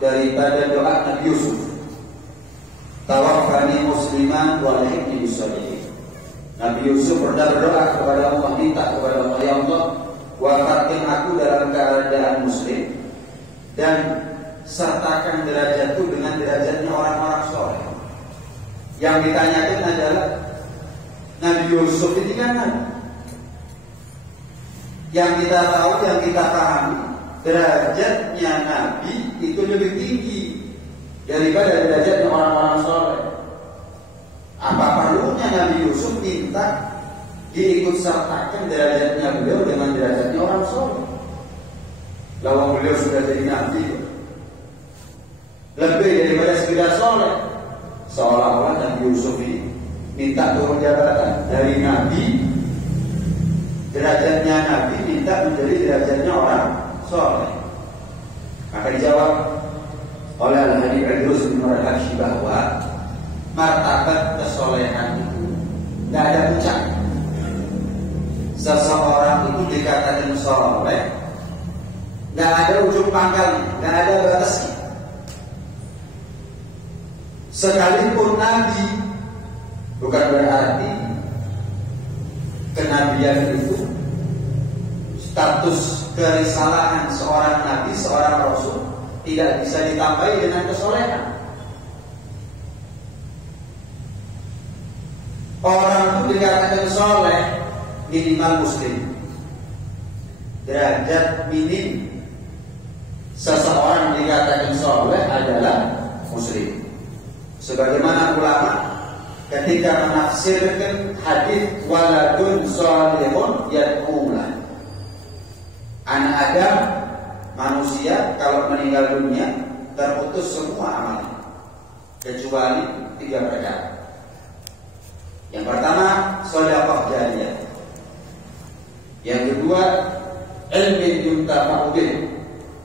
daripada doa Nabi Yusuf. Tawaffani musliman wa alhiqni bis-shalihin. Nabi Yusuf pernah berdoa kepada Allah, minta kepada Allah, ya Allah, wafatkan aku dalam keadaan muslim dan sertakan derajatku dengan derajatnya orang-orang soleh. Yang ditanyakan adalah Nabi Yusuf ini kan Nabi. Yang kita tahu, yang kita pahami, derajatnya Nabi itu lebih tinggi daripada derajatnya orang-orang soleh. Apa perlunya Nabi Yusuf minta diikut sertakan derajatnya beliau dengan derajatnya orang soleh? Lawan beliau sudah jadi Nabi, lebih daripada sekedar soleh. Seolah-olah Nabi Yusuf ini minta turun jabatan dari Nabi, derajatnya Nabi minta menjadi derajatnya orang soleh. Maka dijawab oleh Al-Habib Idrus bin Marhashi bahwa martabat kesolehan itu tidak ada puncak. Seseorang itu dikatakan soleh, tidak ada ujung pangkalnya, tidak ada batasnya. Sekalipun Nabi, bukan berarti kenabian itu, status kerisalahan seorang Nabi, seorang Rasul tidak bisa ditambahi dengan kesolehan. Orang itu dikatakan soleh minimal muslim. Derajat minim seseorang dikatakan soleh adalah muslim. Sebagaimana ulama ketika menafsirkan hadis waladun solehun yad'ulah, anak Adam manusia kalau meninggal dunia terputus semua amalnya kecuali 3 perkara. Yang pertama, sedekah jariyah. Yang kedua, ilmu yuntafa'u bih,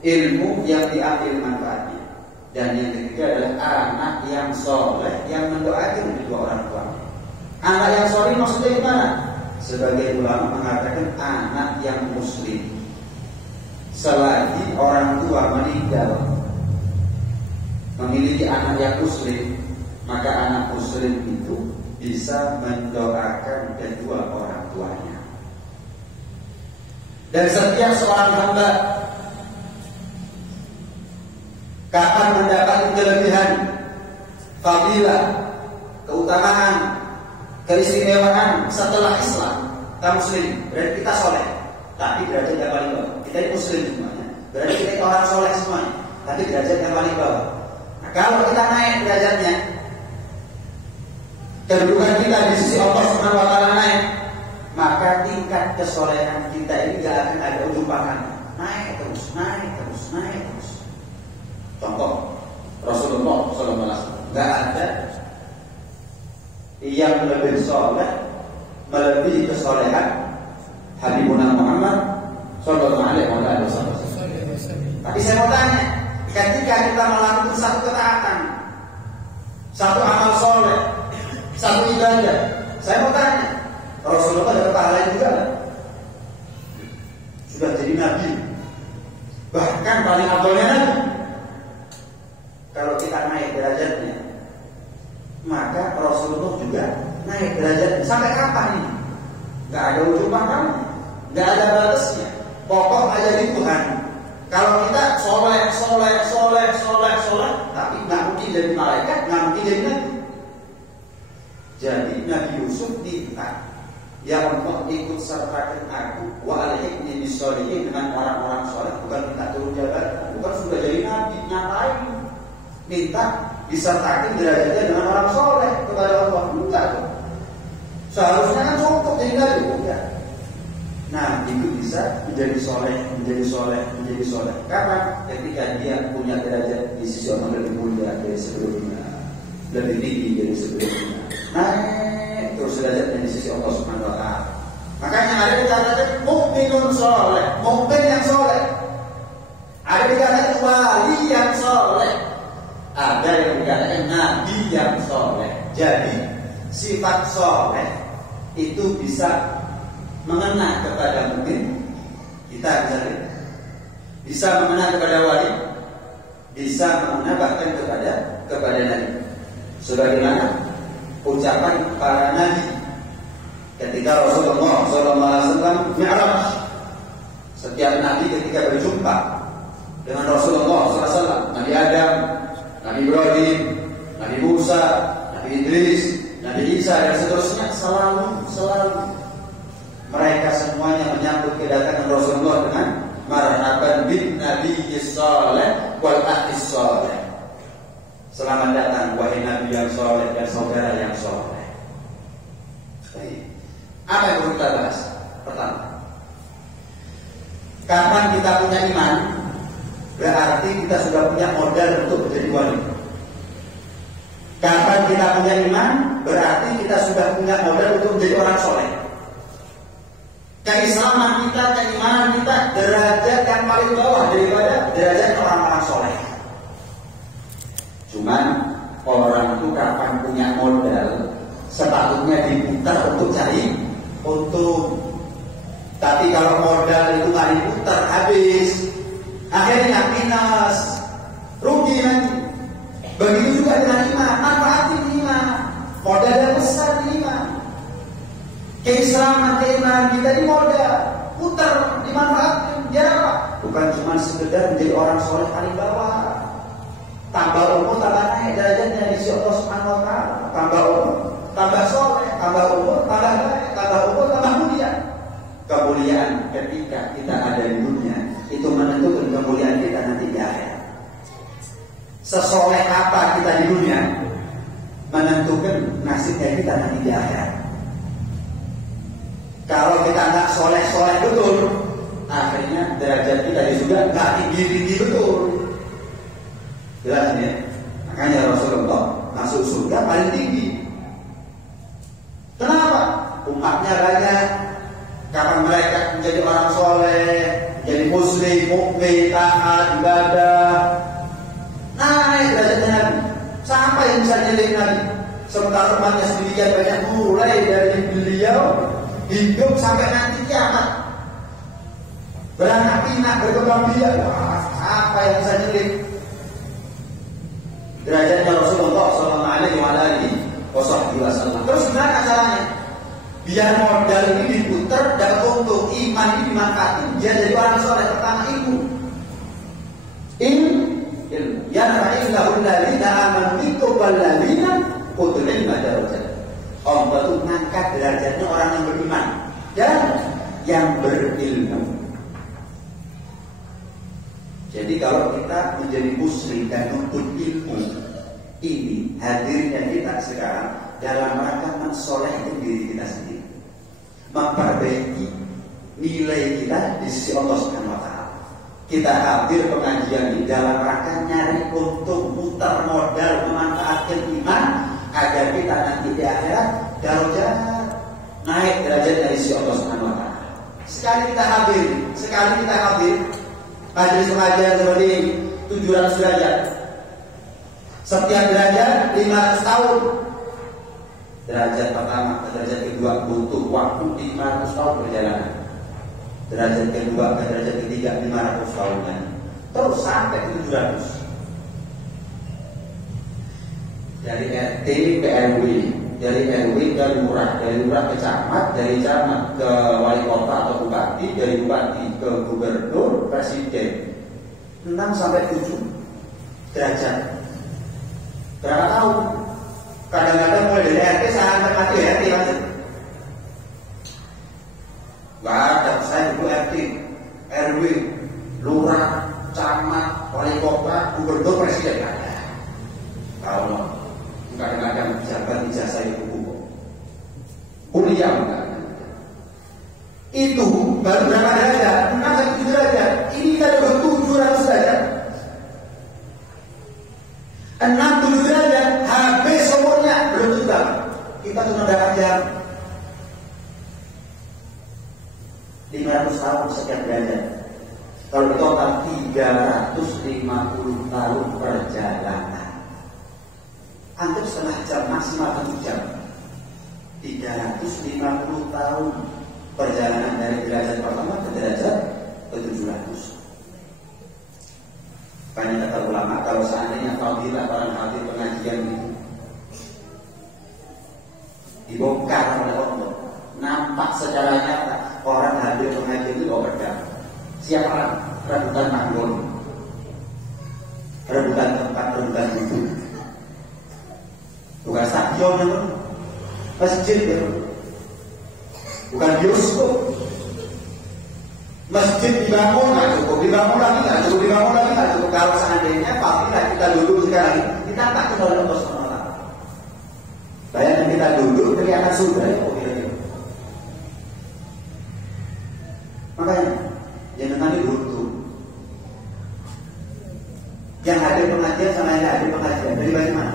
ilmu yang diambil manfaatnya. Dan yang ketiga adalah anak yang soleh yang mendoakan kedua orang tuanya. Anak yang soleh maksudnya gimana? Sebagai ulama mengatakan anak yang muslim. Selagi orang tua meninggal memiliki anak yang muslim, maka anak muslim itu bisa mendoakan kedua orang tuanya. Dan setiap seorang hamba kapan mendapatkan kelebihan, fadilah, keutamaan, keistimewaan setelah Islam, kita muslim, berarti kita soleh. Tapi derajat yang paling bawah. Kita ini muslim semuanya, berarti kita orang soleh semuanya. Tapi derajat yang paling bawah. Nah, kalau kita naik derajatnya, kedudukan kita di sisi Allah Subhanahu wa taala naik, maka tingkat kesolehan kita ini gak akan ada ujung pangkalnya. Naik terus, naik terus, naik terus. Contoh Rasulullah SAW, gak ada yang lebih soleh melebihi kesolehan Habibuna Muhammad Sallallahu Alaihi Wasallam. Tapi saya mau tanya, ketika kita melakukan satu ketaatan, satu amal soleh, satu ibadah, saya mau tanya, Rasulullah ada pahala juga? Sudah jadi Nabi, bahkan paling afdalnya Nabi. Kalau kita naik derajatnya, maka Rasulullah juga naik derajatnya. Sampai kapan ini? Gak ada ujung pangkalnya, gak ada batasnya. Pokok aja di Tuhan. Kalau kita soleh, tapi gak mungkin jadi malaikat, gak mungkin jadi Nabi. Jadi Nabi Yusuf minta, ya Allah ikut sertakan aku wa alhiqni bis-shalihin, dengan orang-orang soleh. Bukan minta turun jabatan, bukan sudah jadi Nabi, nyatain. Minta disertakan derajatnya dengan orang soleh kepada Allah. Enggak. Seharusnya kan cukup jadi Nabi. Enggak. Nah, itu bisa menjadi soleh, menjadi soleh, menjadi soleh. Karena ketika dia punya derajat di sisi Allah lebih mulia dari sebelumnya, lebih tinggi dari sebelumnya, naik terus derajatnya di sisi Allah Subhanahu wa taala. Makanya ada dikatakan mukminun soleh, mukmin yang soleh. Ada dikatakan wali yang soleh. Ada yang dikatakan nabi yang soleh. Jadi sifat soleh itu bisa mengena kepada mukmin, kita bisa mengena kepada wali, bisa menambahkan kepada Nabi. Sebagaimana ucapan para Nabi ketika Rasulullah SAW Mi'raj. Setiap Nabi ketika berjumpa dengan Rasulullah SAW, Nabi Adam, Nabi Ibrahim, Nabi Musa, Nabi Idris, Nabi Isa dan seterusnya, selalu mereka semuanya menyambut kedatangan Rasulullah dengan marhaban bin nabiyyi shalih wal akhi shalih. Selamat datang wahai nabi yang saleh dan saudara yang saleh. Apa yang perlu kita bahas? Pertama, kapan kita punya iman, berarti kita sudah punya modal untuk menjadi wali. Kapan kita punya iman, berarti kita sudah punya modal untuk menjadi orang soleh. Keislaman kita, keimanan kita derajat yang paling bawah daripada derajat orang-orang soleh. Cuman orang itu kapan punya modal, sepatutnya diputar untuk cari untung. Tapi kalau modal itu nggak diputar, habis, akhirnya minus, rugi nanti. Begitu juga dengan iman, manfaatin iman, modal yang besar di iman. Keislaman, keimanan kita di modal, putar, dimanfaatkan. Biar apa? Bukan cuma sekedar menjadi orang soleh paling bawah. Tambah umur, tambah naik derajatnya di sisi Allah Subhanahu wa Ta'ala. Tambah umur, tambah soleh, tambah umur, tambah naik, tambah umur, tambah mulia. Kemuliaan ketika kita ada di dunia itu menentukan kemuliaan kita nanti di akhirat. Sesoleh apa kita di dunia menentukan nasibnya kita nanti di akhirat. Kalau kita nggak soleh betul, akhirnya derajat kita di surga nggak tinggi betul. Jelas ya. Makanya Rasulullah masuk surga paling tinggi. Kenapa? Umatnya banyak. Kapan mereka menjadi orang soleh, menjadi muslim, mukmin, taat, ibadah, naik derajatnya Nabi. Siapa yang bisa nilai Nabi? Sementara umatnya sedemikian banyak, mulai dari beliau hidup sampai nanti kiamat, beranak pinak, berkembang biak. Apa yang bisa nilai derajatnya Rasulullah SAW? Terus gimana caranya? Biar modal ini diputar dan untuk iman ini dimanfaatin, dia jadi orang soleh. Pertama ilmu. Ya na'illahu lalina amanu minkum wallalina utul ilma darajat. Allah itu mengangkat derajatnya orang yang beriman dan yang berilmu. Jadi kalau kita menjadi muslim dan nuntut ilmu, ini hadirnya kita sekarang dalam rangka mensolehkan diri kita sendiri, memperbaiki nilai kita di sisi Allah Subhanahu wa Ta'ala. Kita hadir pengajian ini dalam rangka nyari untuk muter modal memanfaatkan iman agar kita nanti di akhirat darajat naik derajat dari sisi Allah Subhanahu wa Ta'ala. Sekali kita hadir majelis pengajian seperti ini 700 derajat. Setiap derajat 500 tahun. Derajat pertama ke derajat kedua butuh waktu 500 tahun perjalanan. Derajat kedua ke derajat ketiga 500 tahun lagi. Terus sampai ke 700. Dari RT ke RW, dari RW ke lurah, dari lurah ke camat, dari camat ke wali kota atau bupati, dari bupati ke gubernur, presiden. 6 sampai 7 derajat. Berapa tahun? Kadang-kadang mulai dari RT sampai mati RT masih. Gak ada, saya dulu RT, RW, lurah, camat, wali kota, gubernur, presiden. Gak ada. Kalau kadang-kadang jabat ijazah ibu kuliah enggak. Itu baru berapa derajat? 6 sampai 7 derajat. Ini kita udah 700 derajat. 6-7 derajat habis umurnya belum juga. Kita cuma dapat jam 500 tahun sekian derajat. Kalau total 350 tahun perjalanan. Anggap setengah jam, maksimal 1 jam. 350 tahun perjalanan dari derajat pertama ke derajat ke 700. Banyak kata ulama, kalau seandainya fadilah orang hadir pengajian itu dibongkar oleh Allah, nampak secara nyata orang hadir pengajian itu berdamai. Siapa? Rebutan manggon, rebutan tempat, rebutan hidup. Bukan stadion itu, masjid itu, bukan bioskop. Masjid dibangun nggak cukup, dibangun lagi nggak cukup, dibangun lagi nggak cukup. Kalau seandainya apabila kita duduk sekarang, kita takut oleh Allah SWT. Bayangkan kita duduk, kelihatan surga ya, kira-kira. Makanya, jangan nanti beruntung. Yang hadir pengajian sama yang hadir pengajian dari bagaimana?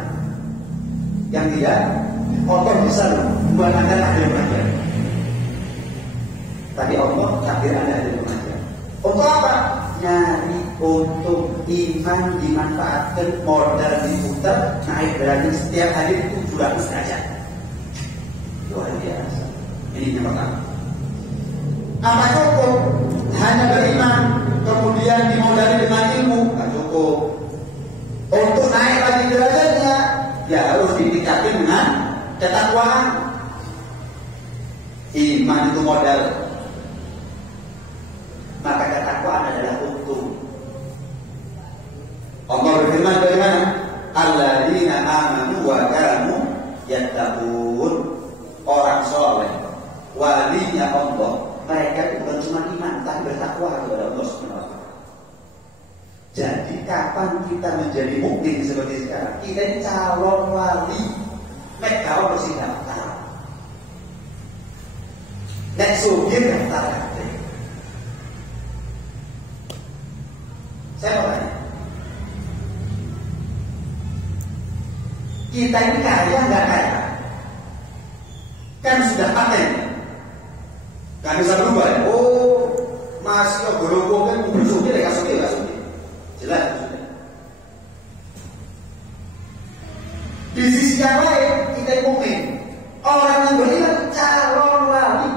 Yang tidak, Allah bisa membuat anda hadir pengajian. Tadi Allah takdir anda hadir pengajian. Untuk apa? Nyari untuk iman dimanfaatkan, modal diputar, naik berani setiap hari itu 700 derajat. Luar biasa. Ini yang pertama. Apa cukup? Hanya beriman, kemudian dimodali dengan ilmu, nggak cukup. Untuk naik lagi derajatnya, ya harus ditingkatin dengan ketakwaan. Iman itu modal. Maka ketakwaan adalah untung. Allah berfirman bagaimana? Alladzina amanu wa kanu yattaqun. Orang soleh, walinya Allah, mereka bukan cuma iman, tapi bertakwa kepada Allah SWT. Jadi kapan kita menjadi mukmin seperti sekarang? Kita ini calon wali, mereka bersih daftar. Nek sugih daftar. Saya mau tanya, kita ini kaya nggak kaya? Kan sudah paten, nggak bisa berubah ya. Oh, masih ogorong kan musuhnya nggak suka, jelas sudah. Di sisi yang lain kita mukmin, orang yang beriman calon wali.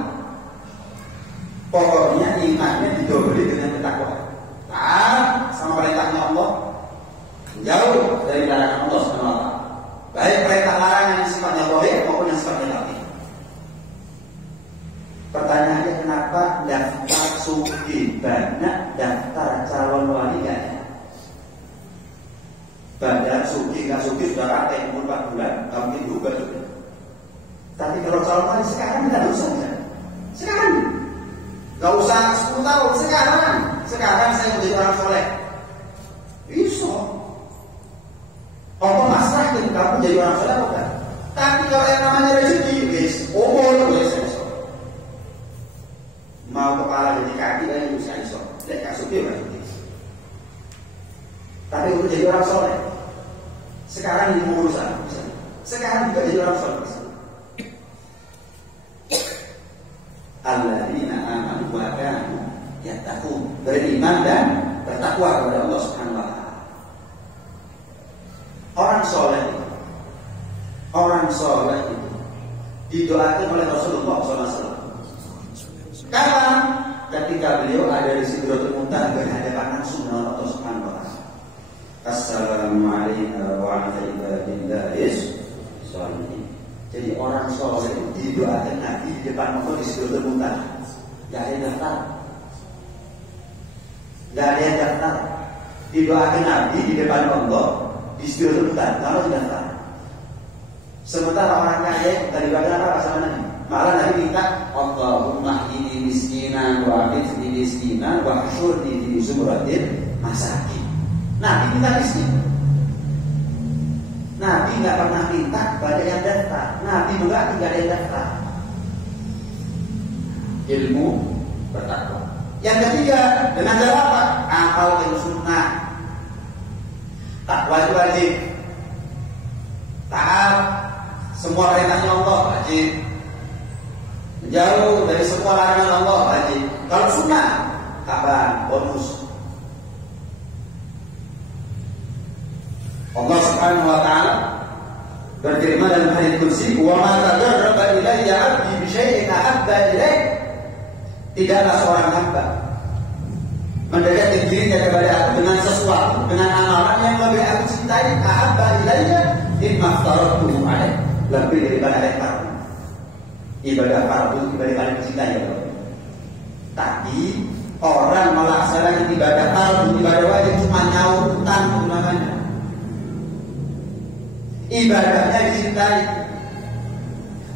Pokoknya imannya didobeli dengan ketakwaan. Taat sama perintahnya Allah, jauh dari larangan Allah SWT. Baik perintah larangan yang sifatnya boleh maupun yang sifatnya batil. Pertanyaannya, kenapa daftar suki banyak, daftar calon wali gak ada? Badan suki nggak suki sudah pakai umur 4 bulan, nggak mungkin juga juga. Tapi kalau calon wali sekarang kita usah ya. Sekarang nggak usah 10 tahun, sekarang saya menjadi orang soleh. Bisa. Allah masrahkan kamu jadi orang soleh bukan? Tapi kalau yang namanya rezeki, wis umur wis iso. Mau kepala jadi kaki kan bisa iso. Lek kasuke kan. Tapi untuk jadi orang soleh, sekarang ini urusan. Sekarang juga jadi orang soleh. Alladzina amanu wa kanu yattaqun, beriman dan bertakwa kepada Allah Subhanahu wa taala. Orang soleh itu didoakan oleh Rasulullah SAW. Kapan? Ketika beliau ada di Sidratul Muntaha berhadapan langsung dengan Allah Subhanahu wa taala. Assalamualaikum warahmatullahi wabarakatuh. Jadi orang soleh itu didoakan Nabi di depan Allah di Sidratul Muntaha. Gak ada yang daftar. Gak ada yang daftar. Didoakan Nabi di depan Allah di Sidratul Muntaha. Kalau tidak daftar. Sementara orang kaya dari bagian apa sama Nabi? Malah Nabi minta Allahumma ini miskinan wa abidni miskinan wa asyurni di zumratin masakin. Nabi minta miskin. Nabi nggak pernah minta kepada yang daftar. Nabi juga tidak ada yang daftar. Ilmu bertakwa. Yang ketiga, dengan cara apa? Amal ilmu sunnah. Takwa itu wajib. Taat semua perintahnya Allah wajib. Jauh dari semua larangan Allah wajib. Kalau sunnah, kabar bonus. Allah Subhanahu wa taala berfirman dalam hadits qudsi, "Wa ma taqarraba ilayya 'abdi bi syai'in ahabba ilayya." Tidaklah seorang hamba mendekatkan dirinya kepada aku dengan sesuatu, dengan amalan yang lebih aku cintai, ahabba ilayya mimma aftaratuhu alaih, lebih daripada yang fardu. Ibadah fardu ibadah paling dicintai ya Allah. Tapi orang melaksanakan ibadah fardu, ibadah wajib cuma nyaur utang namanya. Ibadahnya dicintai,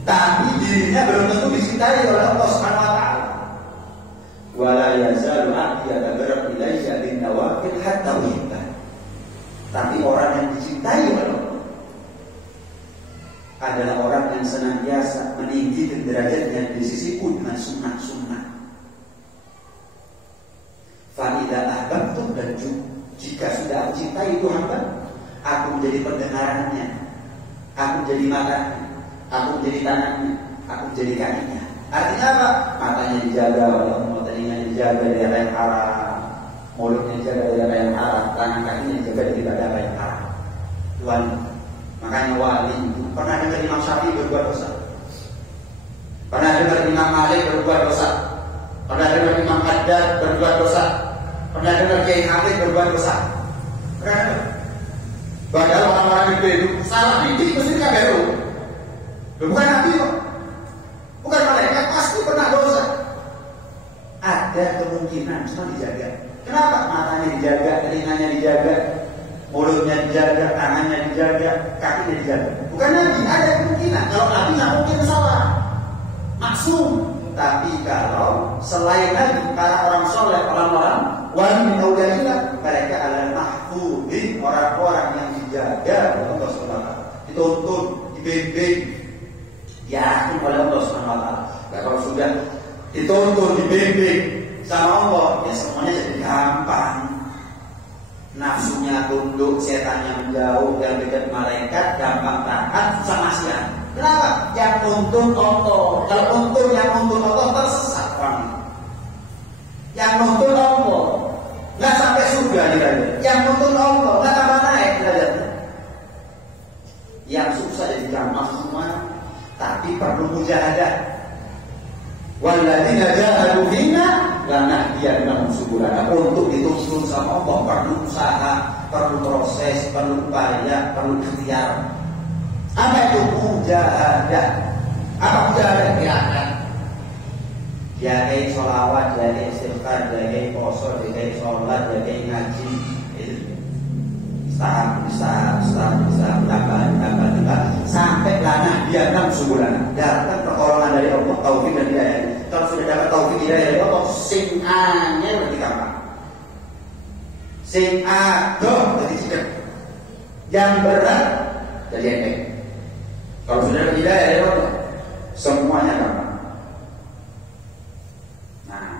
tapi dirinya belum tentu dicintai oleh Allah Subhanahu wa taala. Wala yazalu 'abdi yatabarra'u ilayya bin nawafil hatta uhibba. Tapi orang yang dicintai oleh Allah adalah orang yang senantiasa meninggikan derajatnya di sisiku dengan sunnah-sunnah. Fa idza ahbabtu, dan jika sudah aku cintai itu hamba, aku menjadi pendengarannya, aku menjadi matanya, aku menjadi tangannya, aku menjadi kakinya. Artinya apa? Matanya dijaga oleh Allah, telinganya dijaga dari apa yang haram, mulutnya dijaga dari apa yang haram, tangan kakinya dijaga dari apa yang haram. Tuhan, makanya wali itu pernah dengar Imam Syafi'i berbuat dosa, pernah dengar Imam Malik berbuat dosa, pernah dengar Imam Haddad berbuat dosa, pernah dengar Kiai Hamid berbuat dosa, pernah dengar? Padahal orang-orang itu salah didik mesti kagak. Bukan nabi kok, bukan malaikat, pasti pernah dosa. Ada kemungkinan semua dijaga. Kenapa? Matanya dijaga, telinganya dijaga, mulutnya dijaga, tangannya dijaga, kakinya dijaga. Bukan nabi, ada kemungkinan. Kalau nabi nggak mungkin salah, maksum. Tapi kalau selain nabi, para orang soleh, orang-orang wali min auliyaillah, mereka adalah mahfudin, orang-orang yang dijaga oleh Allah Subhanahu wa taala, dituntun, dibimbing, yakin oleh Allah Subhanahu wa taala. Nah, kalau sudah dituntun, dibimbing sama Allah, ya semuanya jadi gampang. Nafsunya tunduk, setannya menjauh, yang dekat malaikat gampang taat, susah maksiat. Kenapa? Yang nuntun Allah. Kalau nuntun yang nuntun Allah tersesat orang. Yang nuntun Allah nggak sampai surga derajatnya. Yang nuntun Allah nggak tambah naik derajatnya. Yang susah jadi gampang semua, tapi perlu mujahadah. Walladzina jahadu fina lanahdiyannahum subulana. Untuk dituntun sama Allah perlu usaha, perlu proses, perlu upaya, perlu ikhtiar. Apa itu mujahadah? Apa mujahadah? Gerakan. Jagai sholawat, jagai istighfar, jagai poso, jagai sholat, jagai ngaji. Itu tahap sampai lana dia 6 sebulan. Dapat pertolongan dari Allah, taufik dan hidayah. Kalau sudah dapat taufik hidayah dari Allah, sing ane berarti gampang. Sing adoh jadi sedek. Yang berat jadi enteng. Kalau sudah dapat hidayah dari Allah, semuanya gampang. Nah,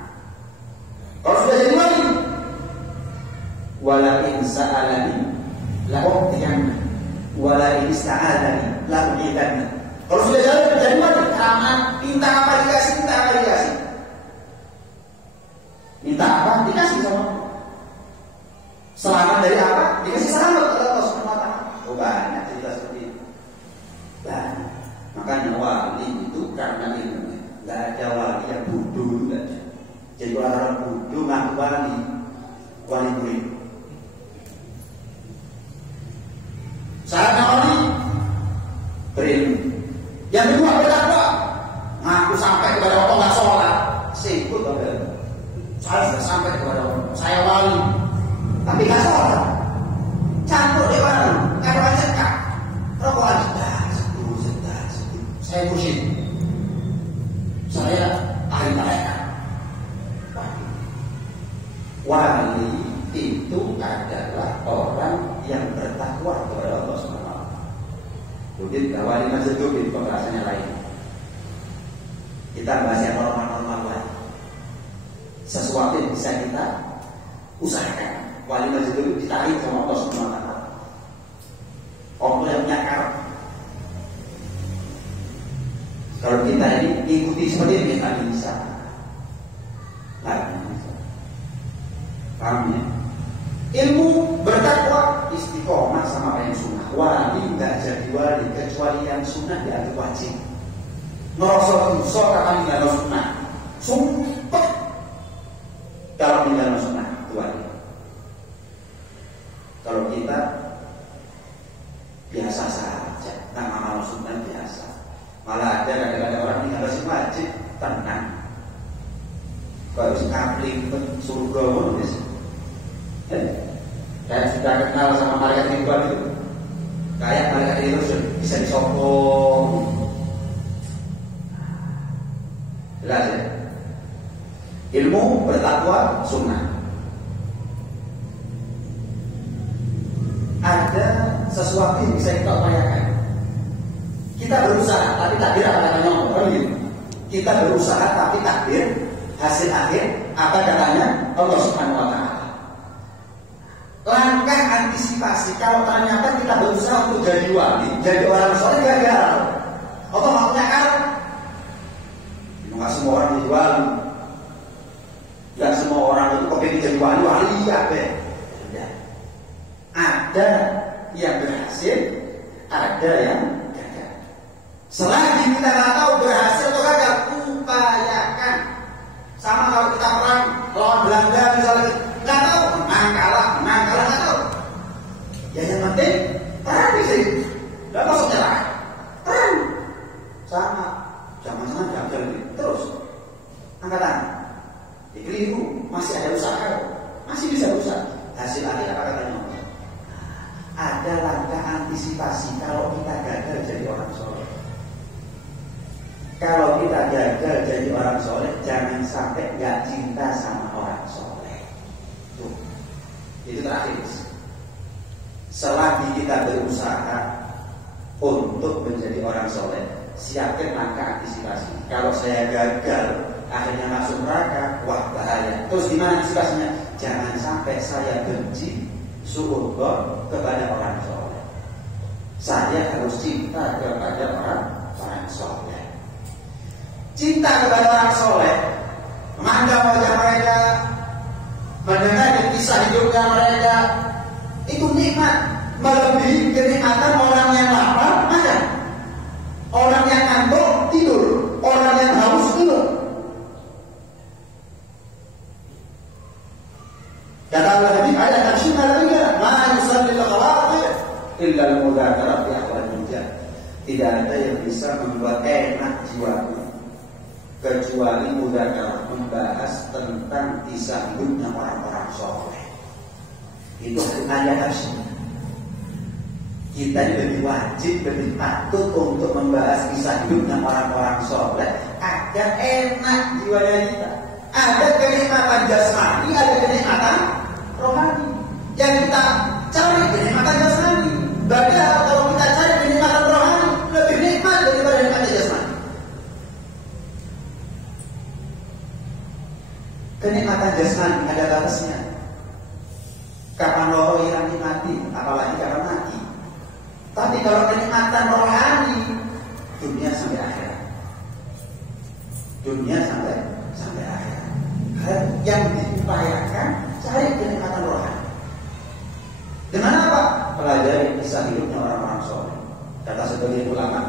kalau sudah jadi wali, wala in sa'alani la u'tiyanna wala in ista'adani la u'tiyanna. Kalau sudah jadi wali, minta apa dikasih, minta apa dikasih. Minta apa dikasih sama Allah. Selamat dari apa? Dikasih selamat oleh Allah Subhanahu wa taala. Oh, banyak cerita seperti itu. Banyak. Makanya wali itu karena ilmu. Enggak ada wali yang bodoh juga. Jadi orang bodoh ngaku wali murid. Syaratnya wali berilmu. Yang kedua bertakwa. Ngaku sampai kepada Allah nggak sholat, sikut pada. Saya sudah sampai kepada Allah, saya wali, tapi nggak sholat. Campur di mana? Karena cekak. Rokokan sedang. Saya mursyid. Saya ahli malaikat. Wali itu adalah orang yang bertakwa kepada Allah Subhanahu wa taala. Kemudian wali majdub itu pembahasannya lain. Kita bahas yang normal-normal lagi. Sesuatu yang bisa kita usahakan. Wali majdub itu ditarik sama Allah Subhanahu wa taala. Allah yang punya karam. Kalau kita ini ikuti seperti ini kita bisa. Paham ya? Ilmu bertakwa istiqomah sama yang sunnah. Wali nggak jadi wali kecuali yang sunnah dianggap wajib. Ngerosot dosa kata meninggal sunnah. Sumpah kalau meninggal sunnah itu sama malaikat ridwan itu. Kayak malaikat itu bisa disokong. Jelas ya? Ilmu bertakwa sunnah. Ada sesuatu yang bisa kita upayakan. Kita berusaha tapi takdir apa katanya Allah gitu. Kita berusaha tapi takdir hasil akhir apa katanya Allah Subhanahu wa taala. Langkah antisipasi kalau ternyata kita berusaha untuk jadi wali, jadi orang soleh gagal. Allah maunya kan? Nggak semua orang jadi wali. Nggak semua orang itu kepingin jadi wali ya be. Ada yang berhasil, ada yang gagal. Selagi kita nggak tahu berhasil atau gagal, upayakan. Sama kalau kita perang lawan Belanda misalnya, nggak tahu, menang kalah nggak tahu. Ya yang penting perang di sini. Nggak masuk nyerah. Perang sama, jangan gagal terus. Angkat tangan. Keliru, masih ada usaha, masih bisa usaha. Hasil akhir apa katanya? Ada langkah antisipasi kalau kita gagal jadi orang soleh. Kalau kita gagal jadi orang soleh, jangan sampai nggak cinta sama orang soleh. Tuh, itu terakhir. Selagi kita berusaha untuk menjadi orang soleh, siapkan langkah antisipasi. Kalau saya gagal, akhirnya masuk neraka, wah bahaya. Terus gimana antisipasinya? Jangan sampai saya benci su'udon kepada orang soleh. Saya harus cinta kepada orang soleh. Cinta kepada orang soleh, memandang wajah mereka, mendengar kisah hidupnya mereka, itu nikmat, melebihi kenikmatan orang yang lapar makan, orang yang ngantuk tidur, orang yang haus minum. Kata Allah Habib ada kasyina lagi, ma yusallil khawatir illa al-mudzakarah fi ahwal dunya. Tidak ada yang bisa membuat enak jiwaku kecuali mudzakarah, membahas tentang kisah hidupnya orang-orang soleh. Itu ayat harusnya. Kita lebih wajib, lebih patut untuk membahas kisah hidupnya orang-orang soleh agar enak jiwanya kita. Ada kenikmatan jasmani, ada kenikmatan rohani. Yang kita cari kenikmatan jasmani. Padahal kalau kita cari kenikmatan rohani, lebih nikmat daripada kenikmatan jasmani. Kenikmatan jasmani ada batasnya. Kapan roh yang nikmati, apalagi kapan mati. Tapi kalau kenikmatan rohani, dunia sampai akhirat. Dunia sampai akhirat. Yang diupayakan cari kenikmatan rohani. Dengan apa? Pelajari kisah hidupnya orang-orang soleh. Kata sebagian ulama,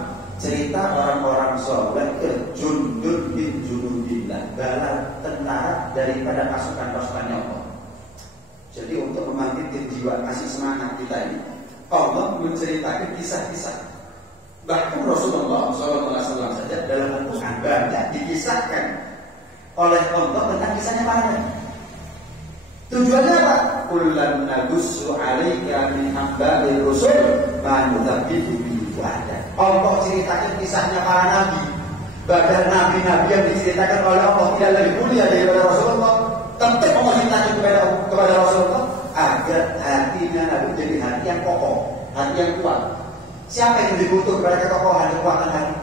cerita orang-orang soleh ke jundun bin junudillah, bala tentara daripada pasukan-pasukannya Allah. Jadi untuk membangkitkan jiwa, kasih semangat kita ini, Allah menceritakan kisah-kisah. Bahkan Rasulullah SAW saja dalam Al-Quran banyak dikisahkan oleh Allah tentang kisahnya para nabi. Tujuannya apa? Kullan nagussu 'alaika min amba'ir rusul ma nutabbitu bihi wa'ada. Allah ceritakan kisahnya para nabi. Bahkan nabi-nabi yang diceritakan oleh Allah tidak lebih mulia daripada Rasulullah. Tentu Allah ceritakan kepada Rasulullah agar hatinya Nabi jadi hati yang kokoh, hati yang kuat. Siapa yang dibutuh kepada kekokohan dan kekuatan hati?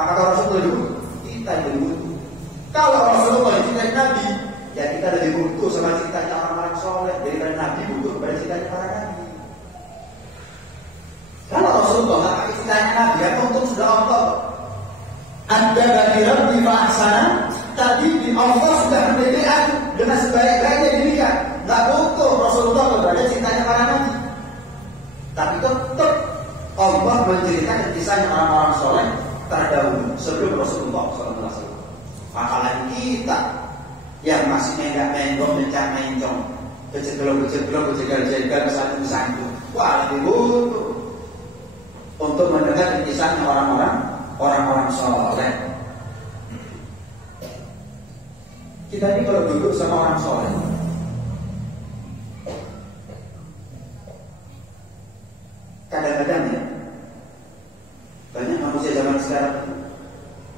Apakah Rasulullah dulu? Kita yang dibutuh. Kalau Rasulullah dicintai Nabi, ya kita lebih butuh sama ceritanya orang-orang soleh daripada Nabi butuh kepada ceritanya para nabi. Kalau Rasulullah nggak pakai ceritanya Nabi, ya untung sudah Allah. Anda bagi Rabbi fa'asana, tadi di Allah sudah mendidik aku dengan sebaik-baiknya dirikan. Nggak butuh Rasulullah kepada ceritanya para nabi. Tapi tetap Allah menceritakan kisahnya orang-orang soleh terdahulu sebelum Rasulullah SAW. Apalagi kita yang masih menggok-menggok, mencang-mencong, kejeglong-kejeglong, kejegal-jegal, kesandung-sandung. Wah, lebih butuh untuk mendengar kisahnya orang-orang soleh. Kita ini kalau duduk sama orang soleh, Kadang-kadang ya, banyak manusia zaman sekarang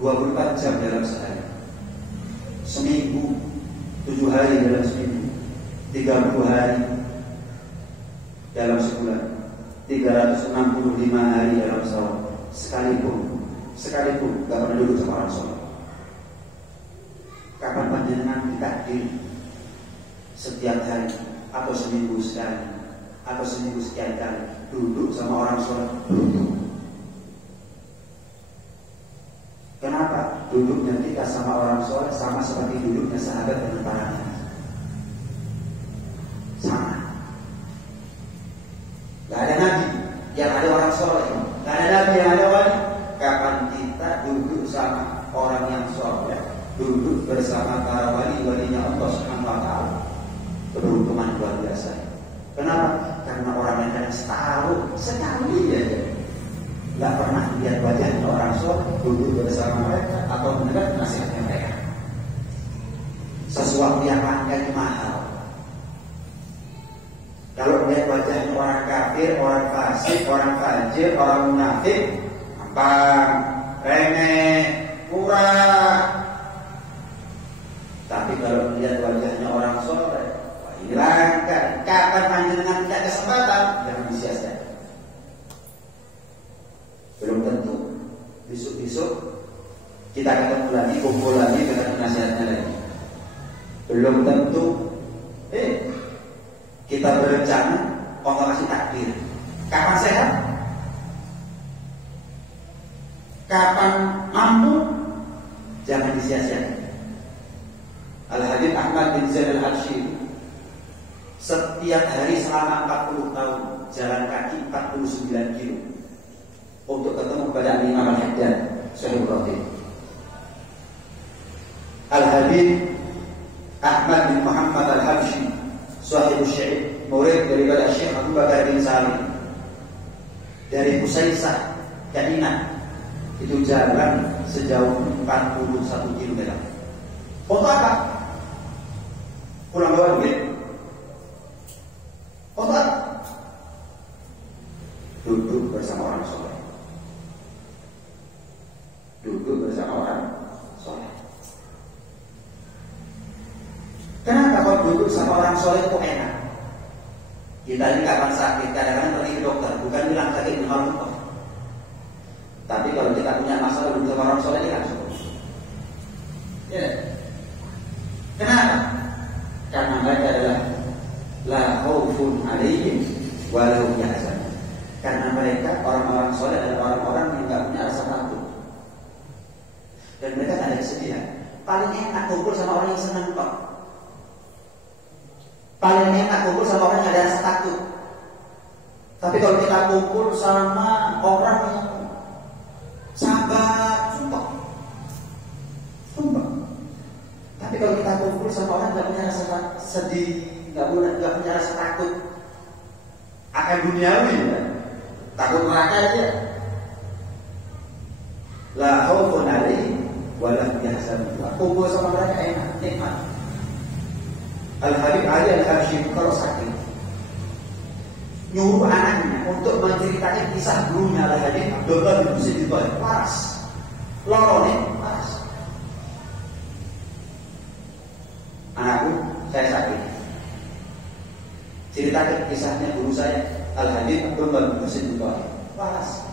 24 jam dalam sehari, seminggu, 7 hari dalam seminggu, 30 hari dalam sebulan, 365 hari dalam setahun. Sekalipun gak pernah duduk sama orang soleh. Kapan panjenengan ditakdir setiap hari atau seminggu sekali atau seminggu sekian kali duduk sama orang soleh? Duduk. Kenapa? Duduknya kita sama orang soleh sama seperti duduknya sahabat dengan para nabi. Sama. Gak ada nabi yang ada orang soleh, gak ada nabi yang ada wali. Kapan kita duduk sama orang yang soleh, duduk bersama para wali-walinya Allah Subhanahu wa Ta'ala, keberuntungan luar biasa. Kenapa? Karena orang yang kadang setahun sekali aja nggak pernah lihat wajahnya orang soleh, duduk bersama mereka atau mendengar nasihatnya mereka. Sesuatu yang harganya mahal. Kalau lihat wajahnya orang kafir, orang fasik, orang fajir, orang munafik, gampang, remeh, murah. Tapi kalau lihat wajahnya orang soleh, hilangkan. Kapan panjenengan punya kesempatan, jangan disia-siakan. Belum tentu besok-besok kita ketemu lagi, kumpul lagi, ketemu nasihatnya lagi. Belum tentu kita berencana Allah kasih takdir. Kapan sehat? Kapan mampu? Jangan disia-siakan. Al-Habib Ahmad bin Zaid Al-Habsyi setiap hari selama 40 tahun jalan kaki 49 kilo untuk ketemu kepada Imam Al-Haddad Syaikhul Rafiq. Al-Habib Ahmad bin Muhammad Al-Habsyi Sahibul Syaikh, murid daripada Syekh Abu Bakar bin Salim, dari Husaisah ke Inan, itu jalan sejauh 41 km. Untuk apa? Pulang bawa duit. Untuk apa? Duduk bersama orang soleh. Duduk bersama orang soleh. Kenapa kalau duduk sama orang soleh itu enak? Kita ini kapan sakit, kadang-kadang pergi ke dokter, bukan bilang sakit di hormon. Tapi kalau kita punya masalah duduk sama orang soleh, ini langsung. Ya. Kenapa? Karena mereka adalah la khaufun 'alaihim wa la hum yahzanun. Karena mereka orang-orang soleh adalah orang-orang yang tidak punya rasa takut. Dan mereka tidak ada kesedihan. Paling enak kumpul sama orang yang senang kok. Paling enak kumpul sama orang yang ada rasa takut. Tapi kalau kita kumpul sama orang yang sabar, sumpah. Tapi kalau kita kumpul sama orang yang punya rasa sedih, nggak punya rasa takut akan duniawi, ya? Takut neraka aja. La khaufun 'alaihim wa la hum yahzanun. Kumpul sama mereka enak, nikmat. Al-Habib Ali Al-Habsyi kalau sakit nyuruh anaknya untuk menceritakan kisah gurunya Al-Habib Abdullah bin Husain itu waras, lorone waras. Anakku, saya sakit. Ceritakan kisahnya guru saya Al-Habib Abdullah bin Husain itu waras.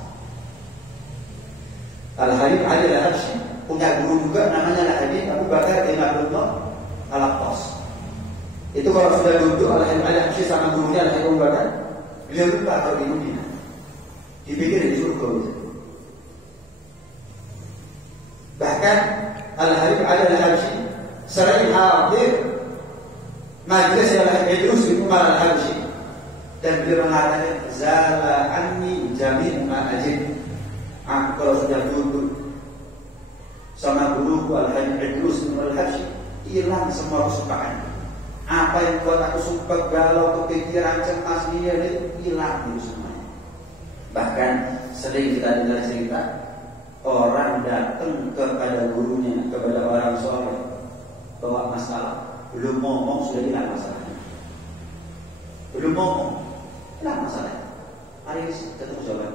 Al-Habib Ali Al-Habsyi punya guru juga namanya Al-Habib Abu Bakar bin Abdullah Al-Aqqas. Itu kalau sudah duduk Al-Habib Al-Habsyi sama gurunya Al-Habib Abu Bakar, beliau lupa kalau di Madinah. Dipikir di surga. Bahkan Al-Habib Al-Habsyi sering hadir majlis Al-Habib Idrus bin Umar Al-Habsyi, dan beliau mengatakan zala anni jami'u ma ajid. Aku kalau sudah duduk sama guruku Al-Habib Idrus bin Umar Al-Habsyi, hilang semua kesukaan. Apa yang buat aku sumpah galau, kepikiran, cemas, dia itu hilang itu semuanya. Bahkan sering kita dengar cerita orang datang kepada gurunya, kepada orang soleh, bawa masalah, belum ngomong sudah hilang masalahnya. Belum ngomong, hilang masalahnya. Ada hari ketemu jawaban.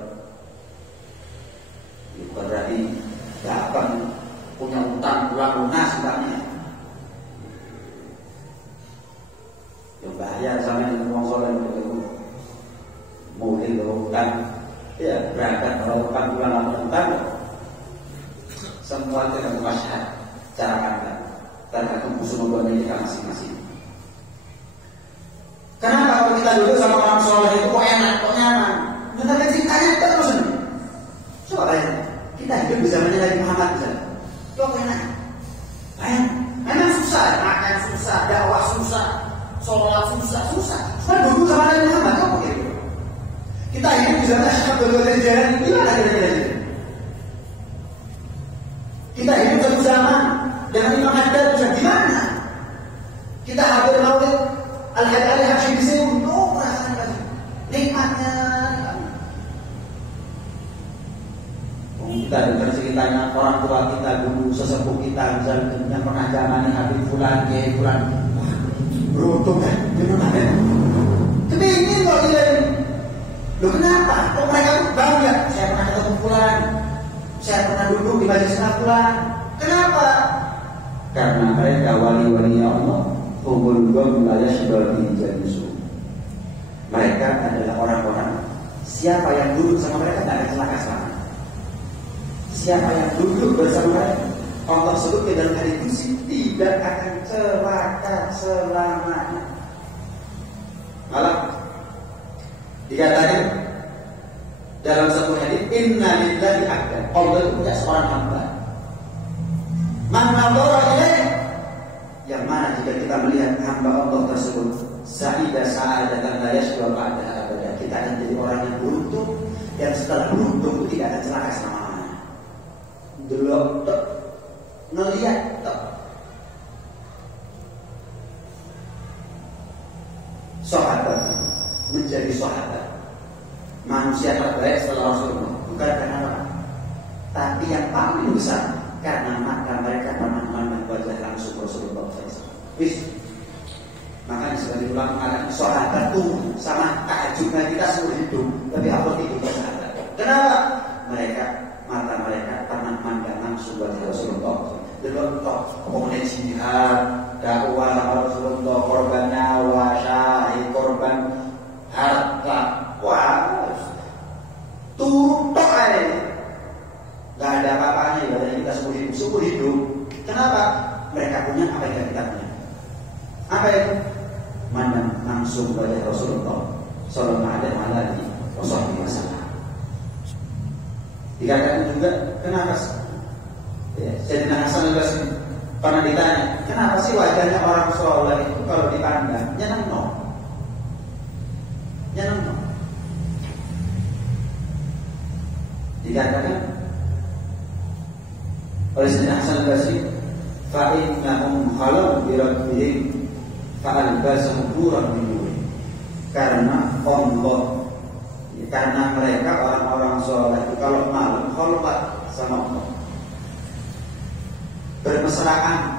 Ya, bukan berarti gampang punya utang pulang lunas utangnya. Yang bahaya sama yang ngomong soleh itu mungkin utang, ya berangkat kalau pulang utang, semua tergantung masyarakat cara pandang, tergantung husnul kita masing-masing. Kenapa kalau kita duduk sama orang soleh itu kok enak, kok nyaman? Mengenai ceritanya terus nih. Coba bayangin, kita hidup di zamannya Nabi Muhammad misalnya. Kok enak? Bayang, memang susah, makan susah, dakwah susah, sholat susah. Cuma duduk sama Nabi Muhammad, kok begitu? Kita hidup di zamannya Syekh jalan, gimana kira-kira? Kita hidup satu zaman dengan Imam Haddad, gimana? Kita hadir maulid Al-Hadi Hashim di sini untuk merasakan nikmatnya. Kita dengar ceritanya orang tua kita dulu, sesepuh kita misalnya yang pernah zamani Habib Fulan, Kiai Fulan, beruntung kan? Benar-benar. Tapi ini kok tidak ini. Loh kenapa? Kok mereka bangga? Saya pernah ketemu Fulan, saya pernah duduk di majelis Fulan. Kenapa? Karena mereka wali-wali Allah. Mereka adalah orang-orang. Siapa yang duduk sama mereka tidak akan celaka selamanya. Siapa yang duduk bersama mereka, Allah sebut dalam hadis kursi, tidak akan celaka selamanya. Malah dikatakan dalam satu hadis, Inna lillahi abdan. Allah itu punya seorang hamba. Man nadhara ilaih, yang mana jika kita melihat hamba Allah tersebut sa'adatan la yashqa ba'daha abada, kita akan jadi orang yang beruntung, yang setelah beruntung tidak akan celaka selama-lamanya. Delok tok, ngelihat tok. Sahabat menjadi sahabat manusia terbaik setelah Rasulullah, bukan karena apa, tapi yang paling besar karena mata mereka pernah memandang wajah langsung Rasulullah SAW. Makanya sekali ulang mengatakan sahabat itu sama takjubnya kita seumur hidup, tapi Allah itu bersahabat. Kenapa? Mata mereka pernah memandang langsung wajah Rasulullah. Delok kemudian jihad, dakwah Rasulullah, korban nyawa, syahid, korban harta, wah, turun aja. Gak ada apa-apanya ibadah kita seumur hidup. Kenapa? Mereka punya apa yang kita punya. Apa itu? Mana langsung wajah Rasulullah Sallallahu Alaihi Wasallam. Dikatakan juga kenapa? Sayyidina Hasan al-Basri pernah ditanya, kenapa sih wajahnya orang soleh itu kalau dipandang nyeneng? Dikatakan oleh Sayyidina Hasan al-Basri, fa'innahum khalau bi rabbihim fa'albasahum nuran min nur. Karena mereka orang-orang soleh itu kalau malam khalwat sama Allah, bermesraan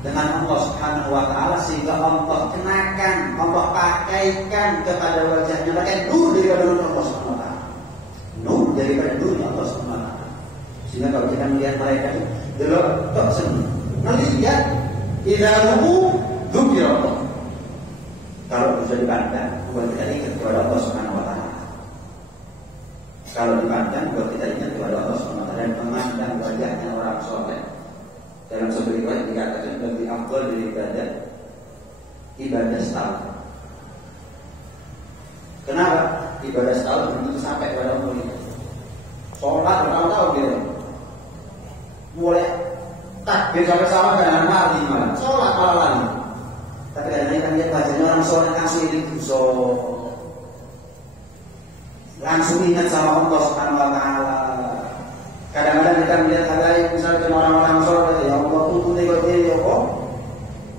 dengan Allah Subhanahu wa taala, sehingga Allah kenakan, Allah pakaikan kepada wajahnya mereka nur daripada nur Allah Subhanahu wa taala. Nur daripada nur Allah Subhanahu wa taala. Sehingga kalau kita melihat mereka itu delok tok seni. Melihat idaruhu dzikra Allah. Kalau bisa dipandang, buat kita ingat kepada Allah Subhanahu wa taala. Kalau dipandang, buat kita ingat kepada Allah Subhanahu wa taala dan memandang wajahnya orang soleh. Dalam sebuah riwayat dikatakan lebih afdal daripada ibadah setahun. Kenapa? Ibadah setahun begitu sampai kepada umur itu. Sholat bertahun-tahun dia. Mulai takbir sampai sama dengan mati malah. Sholat malah lagi. Tapi kadang-kadang kan lihat bacanya orang sholat langsung ini langsung ingat sama Allah Subhanahu wa taala. Kadang-kadang kita melihat ada yang misalnya orang-orang sholat, ya Allah tutup dia ya kok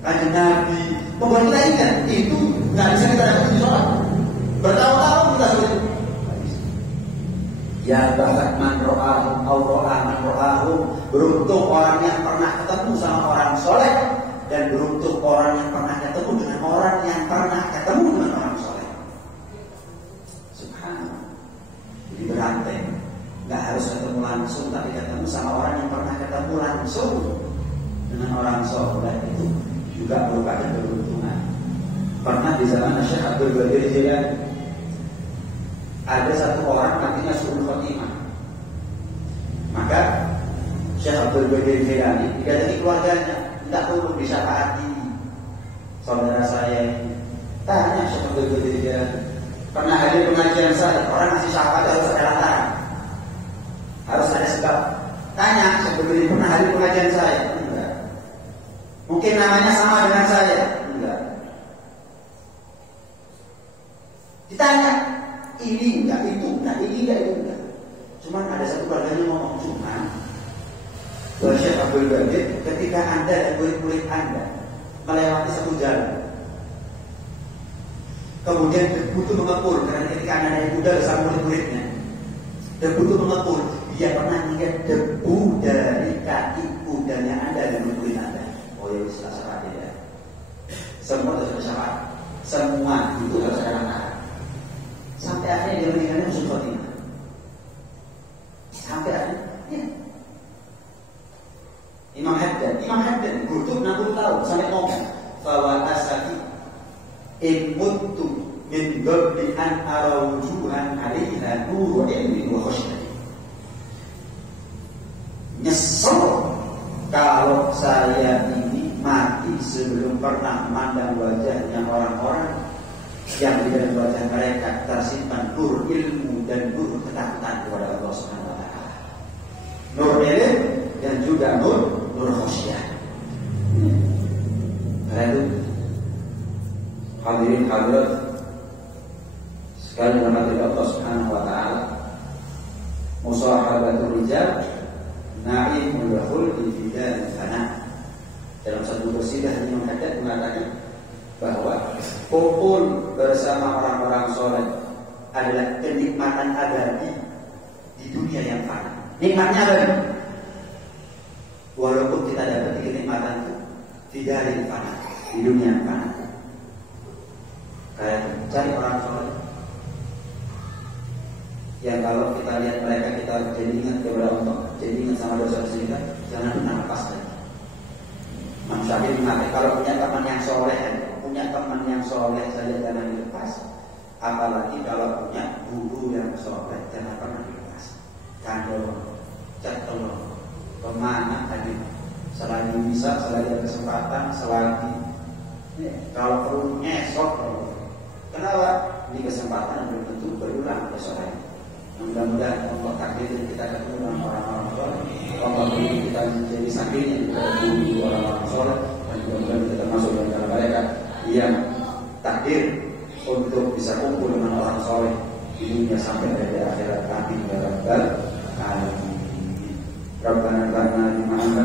kanjeng Nabi. Membuat kita ingat itu nggak bisa kita dapat di sholat. Bertahun-tahun kita sulit. Ya bahkan man ro'ahu, beruntung orang yang pernah ketemu sama orang soleh, dan beruntung orang yang pernah ketemu dengan orang yang pernah ketemu dengan orang soleh. Subhanallah. harus ketemu langsung, tapi ketemu sama orang yang pernah ketemu langsung dengan orang soleh itu juga merupakan keberuntungan. Pernah di zaman Syekh Abdul Qadir Jilani ada satu orang matinya suul khotimah. Maka Syekh Abdul Qadir Jilani didatangi keluarganya, minta tolong disyafaati saudara saya ini. Tanya Syekh Abdul Qadir Jilani, pernah hadir pengajian saya? Orang ngasih syafaat harus ada latar, harus ada sebab. Tanya Syekh Abdul Qadir, pernah hadir pengajian saya? Enggak. Mungkin namanya sama dengan saya? Enggak. Ditanya, ini enggak, itu enggak, ini enggak, itu enggak. Cuman ada satu keluarganya ngomong, cuman Syekh Abdul Qadir, ketika Anda dan murid-murid Anda melewati satu jalan, kemudian debu itu mengepul, karena ketika Anda naik kuda bersama murid-muridnya, debu itu mengepul, dia pernah melihat debu dari kaki kudanya Anda dan murid Anda. Oh ya, bisa syafaat ya. Semua harus ada syafaat, semua itu harus ada langkah. Sampai akhirnya dia meninggalnya husnul khotimah. Sampai akhirnya, ya. Imam Haddad butuh 60 tahun sampai ngomong, bahwa asaki imuttu min qabli an arawjuhan alaiha nuru ilmi wa khusyah. Nyesel kalau saya ini mati sebelum pernah memandang wajahnya orang-orang yang di dalam wajah mereka tersimpan nur ilmu dan nur ketakutan kepada Allah Subhanahu wa taala. Nur ilmu dan juga nur khusyah. Karena itu hadirin hadirat sekali dirahmati Allah Subhanahu wa taala, musahabatul rijal na'imul khuldi fi daril fana. Dalam satu qasidah Imam Haddad mengatakan bahwa kumpul bersama orang-orang soleh adalah kenikmatan abadi di dunia yang fana. Nikmatnya abadi, walaupun kita dapat kenikmatan itu tidak ada di fana, di dunia yang fana. Kayak cari orang soleh yang kalau kita lihat mereka kita jadi ingat kepada Allah, jadi ingat sama dosa-dosa kita, jangan pernah lepas lagi. Imam Syafi'i mengatakan kalau punya teman yang soleh saja jangan dilepas, apalagi kalau punya guru yang soleh jangan pernah dilepas. Kandol, cetelon, kemana tadi, selagi bisa, selagi ada kesempatan, selagi kalau perlu ngesok. Kenapa? Ini kesempatan belum tentu berulang besok hari. Mudah-mudahan Allah takdirin kita ketemu dengan orang-orang soleh. Allah beri kita menjadi sakinah kepada bumi orang-orang soleh, dan mudah-mudahan kita masuk dalam mereka yang takdir untuk bisa kumpul dengan orang soleh di dunia sampai dari akhirat. Amin ya rabbal alamin. Rabbana